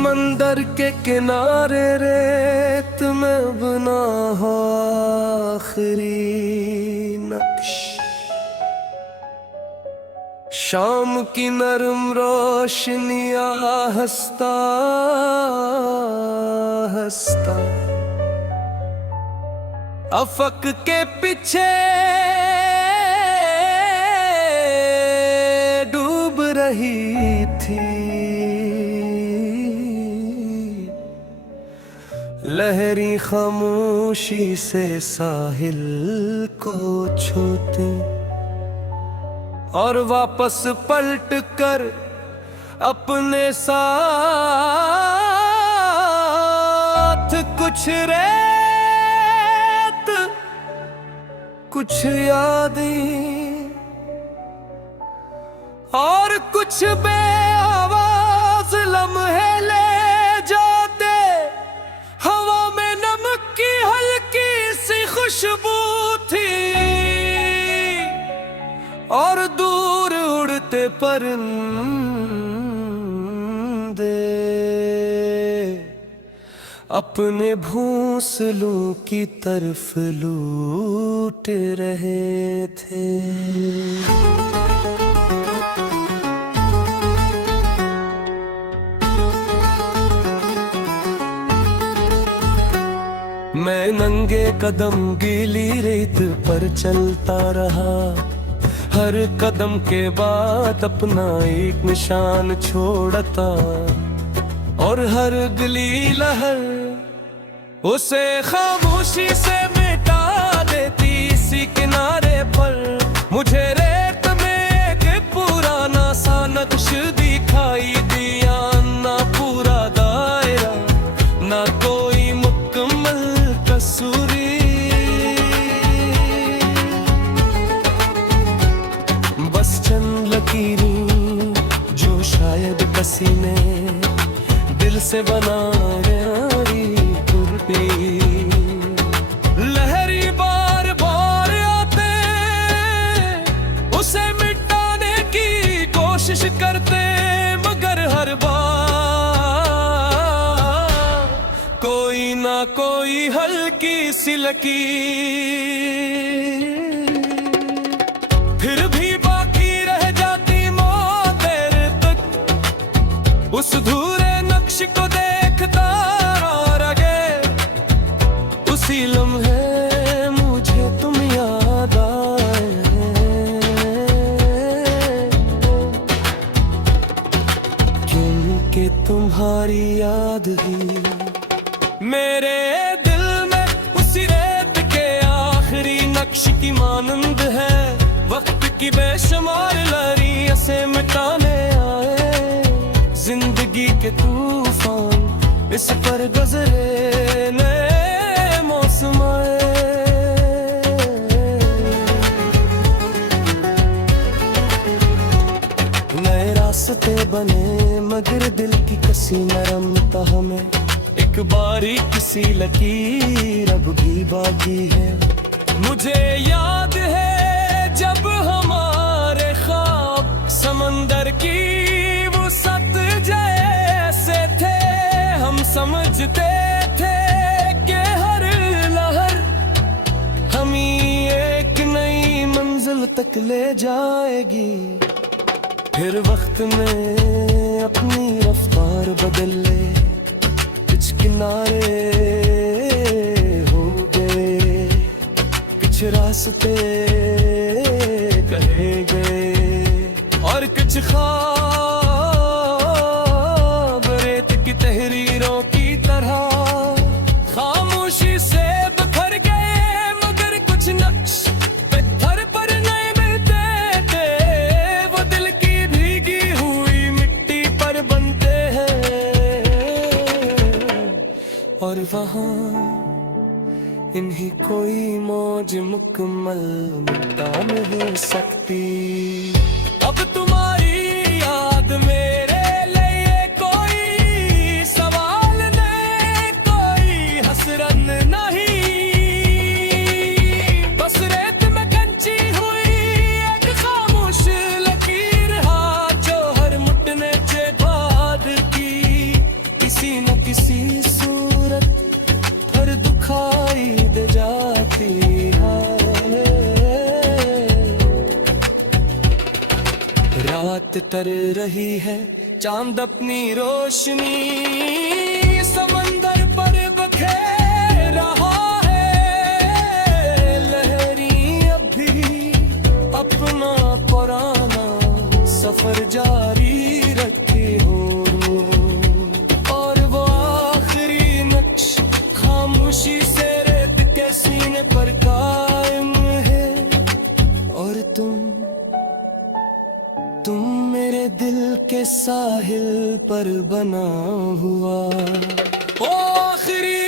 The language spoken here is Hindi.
समंदर के किनारे रेत में बना हो आखिरी नक्श। शाम की नरम रोशनियां हंसता हंसता अफक के पीछे डूब रही थी। लहरी खामोशी से साहिल को छूती और वापस पलट कर अपने साथ कुछ रेत कुछ यादें और कुछ बेआवाज लम्हे ले जाते। हवा में नमक की हल्की सी खुशबू थी और दूर उड़ते परिंदे अपने भोंसलों की तरफ लूट रहे थे। मैं नंगे कदम गीली रेत पर चलता रहा। हर कदम के बाद अपना एक निशान छोड़ता और हर गली लहर उसे खामोशी से मिटा देती। इसी किनारे पर मुझे रेत में एक पुराना सा नक्श दिखाई दिया। ना पूरा दायरा ना कोई मुकम्मल तस्वीर, बस चंद लकीरें जो शायद किसी ने दिल से बनाया। लहरी बार बार आते उसे मिटाने की कोशिश करते, मगर हर बार कोई ना कोई हल्की सी लकीर फिर भी बाकी रह जाती मौत देर तक। उस धूरे नक्श को देखता और आगे उसी लम्हे मुझे तुम याद आए। क्योंकि तुम्हारी याद ही मेरे दिल में उसी रेत के आखिरी नक्श की मानंद है। वक्त की बेशुमार लहरियां से मिटाने आए जिंदगी के तूफान इस पर गुजरे नए मौसम आए। नए रास्ते बने मगर दिल की कसी नरमता हमें। एक बारीक सी लकीर अब भी बाकी है। मुझे याद है जब हमारे ख्वाब समंदर की वसत जैसे थे। हम समझते थे कि हर लहर हमें एक नई मंजिल तक ले जाएगी। फिर वक्त ने अपनी रफ्तार बदल ले, कुछ किनारे हो गए, कुछ रास्ते कहे गए और कुछ ख्वाब रेत की तहरीरों की तरह खामोशी से बिखर गए। मगर कुछ नक्श पत्थर पर नहीं मिलते थे, वो दिल की भीगी हुई मिट्टी पर बनते हैं। और वहाँ इन्हीं कोई मौज मुकम्मल मिटा नहीं सकती। अब तुम्हारी याद मेरे लिए कोई सवाल नहीं, कोई हसरत नहीं। बस रेत में कंची हुई एक खामोश लकीर, हाथ जो हर मुटने के बाद की इस तर रही है चांद अपनी रोशनी समंदर पर बखेर रहा है लहरी अब भी अपना पुराना सफर जारी रखे हो और वो आखिरी नक्श खामोशी से रेत के सीने पर कायम है और तुम मेरे दिल के साहिल पर बना हुआ ओ आखिरी